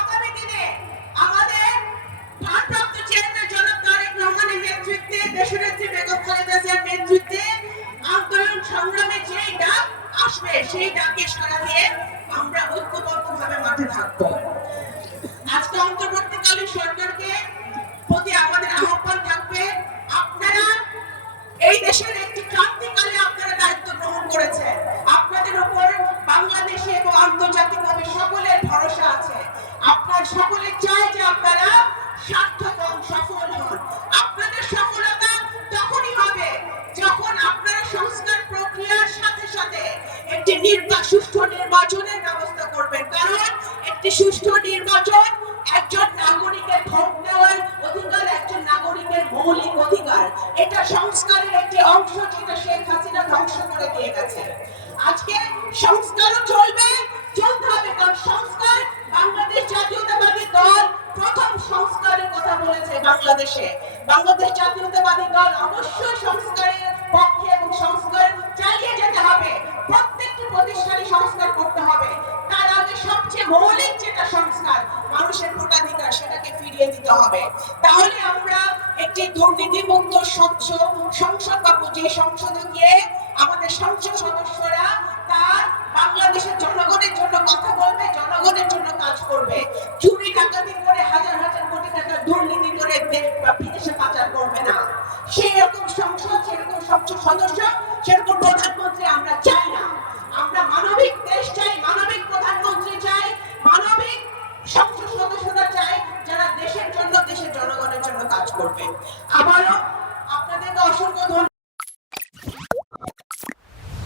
আগামী দিনে আমাদের ভারপ্রাপ্ত চেয়ারম্যান জনাব তারেক রহমানের নেতৃত্বে, দেশনেত্রী বেগম খালেদা জিয়ার নেতৃত্বে আন্দোলন সংগ্রামে যেই ডাক আসবে, সেই ডাকে সাড়া দিয়ে আমরা ঐক্যবদ্ধভাবে মাঠে থাকবো। আজকে অন্তর্বর্তীকালীন সরকারকে প্রতি আমাদের আহ্বান থাকবে, আপনারা এই দেশের একটি ক্রান্তিকালে আপনারা দায়িত্ব গ্রহণ করেছেন। আপনাদের উপর বাংলাদেশে এবং আন্তর্জাতিকভাবে সকলের ভরসা আছে। আপনার সকলে চায় যে আপনারা সার্থক এবং সফল হন। আপনাদের সফলতা তখনই হবে যখন আপনারা সংস্কার প্রক্রিয়ার সাথে সাথে একটি সুষ্ঠু নির্বাচনের ব্যবস্থা করবেন। কারণ একটি সুষ্ঠু নির্বাচন একজন নাগরিকের ভোট দেওয়ার অধিকার, একজন নাগরিকের মৌলিক অধিকার। এটা সংস্কারের একটি অংশ, যেটা শেখ হাসিনা ধ্বংস করে দিয়ে গেছে। আজকে সংস্কারও চলবে, চলতে হবে, কারণ সংস্কার বাংলাদেশ জাতীয়তাবাদী দল প্রথম সংস্কারের কথা বলেছে বাংলাদেশে। বাংলাদেশ জাতীয়তাবাদী দল অবশ্যই সংস্কারের পক্ষে এবং সংস্কার চালিয়ে যেতে হবে। প্রত্যেকটি প্রতিষ্ঠানে সংস্কার করতে হবে। তার আগে সবচেয়ে মৌলিক যেটা সংস্কার, মানুষের ভোটাধিকার, সেটাকে ফিরিয়ে দিতে হবে। তাহলে আমরা একটি দুর্নীতিমুক্ত স্বচ্ছ সংসদ পাবো, যে সংসদে গিয়ে আমাদের সংসদ সদস্যরা তার বাংলাদেশের জনগণের জন্য কথা বলবে, জনগণের জন্য কাজ করবে। চুরি ডাকাতি করে হাজার হাজার কোটি টাকা দুর্নীতি করে বিদেশে পাচার করবে না। সেই রকম সংসদ, সেরকম সংসদ সদস্য, সেরকম প্রধানমন্ত্রী আমরা